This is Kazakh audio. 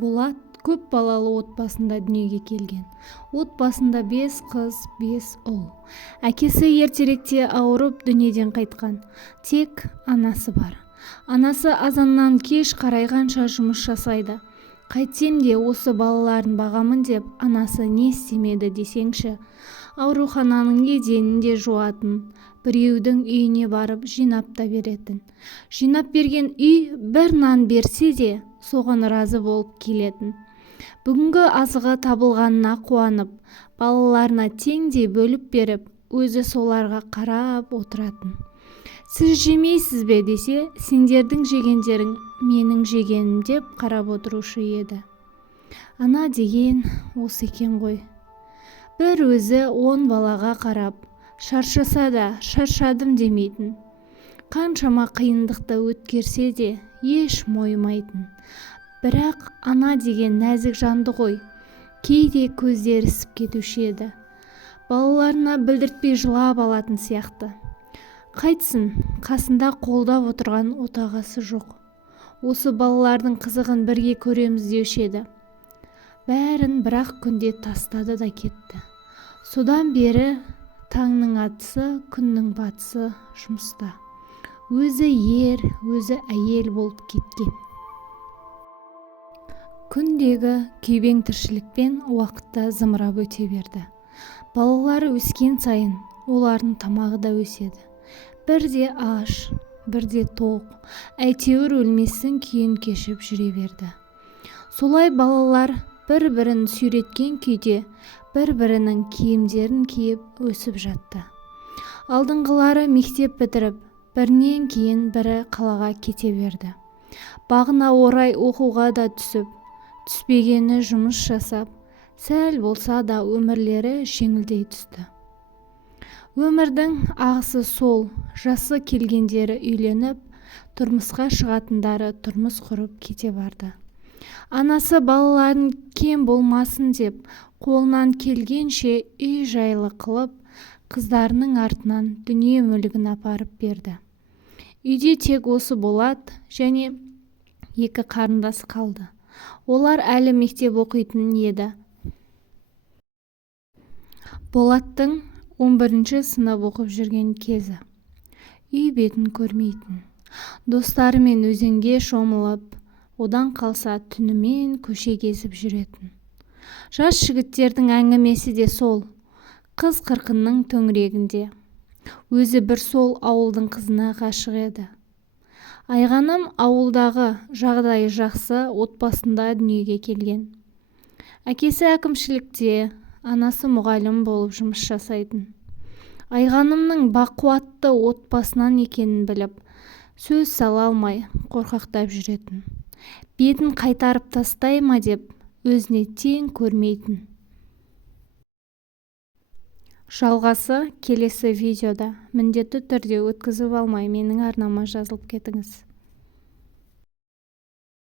Болат көп балалы отбасында дүниеге келген. Отбасында 5 қыз, 5 ұл. Әкесі ертеректе ауырып дүниеден қайтқан. Тек анасы бар. Анасы азаннан кеш қарайғанша жұмыс жасайды. Қайтсем де осы балаларын бағамын деп, анасы не істемеді десеңші. Аурухананың еденін де жуатын, біреудің үйіне барып жинап та беретін. Жинап берген үй бір нан берсе де, соған разы болып келетін. Бүгінгі азығы табылғанына қуанып, балаларына теңдей бөліп беріп, өзі соларға қарап отыратын. Сіз жемейсіз бе десе, сендердің жегендерің менің жегенім деп қарап отырушы еді. Ана деген осы екен ғой. Бір өзі 10 балаға қарап, шаршаса да шаршадым демейтін. Қаншама қиындықты өткерсе де еш мойымайтын. Бірақ ана деген нәзік жанды ғой. Кейде көздері ісіп кетуші еді. Балаларына білдіртпей жылап алатын сияқты. Қайтсын, қасында қолдап отырған отағасы жоқ. Осы балалардың қызығын бірге көреміз деуші еді. Бәрін бір-ақ күнде тастады да кетті. Содан бері таңның атысы, күннің батысы жұмыста. Өзі ер, өзі әйел болып кеткен. Күндегі күйбең тіршілікпен уақытта зымырап өте берді. Балалары өскен сайын олардың тамағы да өседі. Бірде аш, бірде тоқ, әйтеуір өлместің күйін кешіп жүре берді. Солай балалар бір-бірін сүйреткен күйде бір-бірінің киімдерін киіп өсіп жатты. Алдыңғылары мектеп бітіріп, бірінен кейін бірі қалаға кете берді. Бағына орай оқуға да түсіп, түспегені жұмыс жасап, сәл болса да өмірлері жеңілдей түсті. Өмірдің ағысы сол, жасы келгендері үйленіп, тұрмысқа шығатындары тұрмыс құрып кете барды. Анасы балаларын кем болмасын деп, қолынан келгенше үй жайлы қылып, қыздарының артынан дүние мүлігін апарып берді. Үйде тек осы Болат және 2 қарындас қалды. Олар әлі мектеп оқитын еді. Болаттың 11-ші сынып оқып жүрген кезі. Үй бетін көрмейтін. Достарымен өзенге шомылып, одан қалса түнімен көше кезіп жүретін. Жас жігіттердің әңгімесі де сол, қыз қырқынның төңірегінде. Өзі бір сол ауылдың қызына ғашық еді. Айғаным ауылдағы жағдайы жақсы отбасында дүниеге келген. Әкесі әкімшілікте, анасы мұғалім болып жұмыс жасайтын. Айғанымның бақуатты отбасынан екенін біліп, сөз сала алмай қорқақтап жүретін. Бетін қайтарып тастай ма деп, өзіне тең көрмейтін. Жалғасы келесі видеода. Міндетті түрде өткізіп алмай менің арнама жазылып кетіңіз.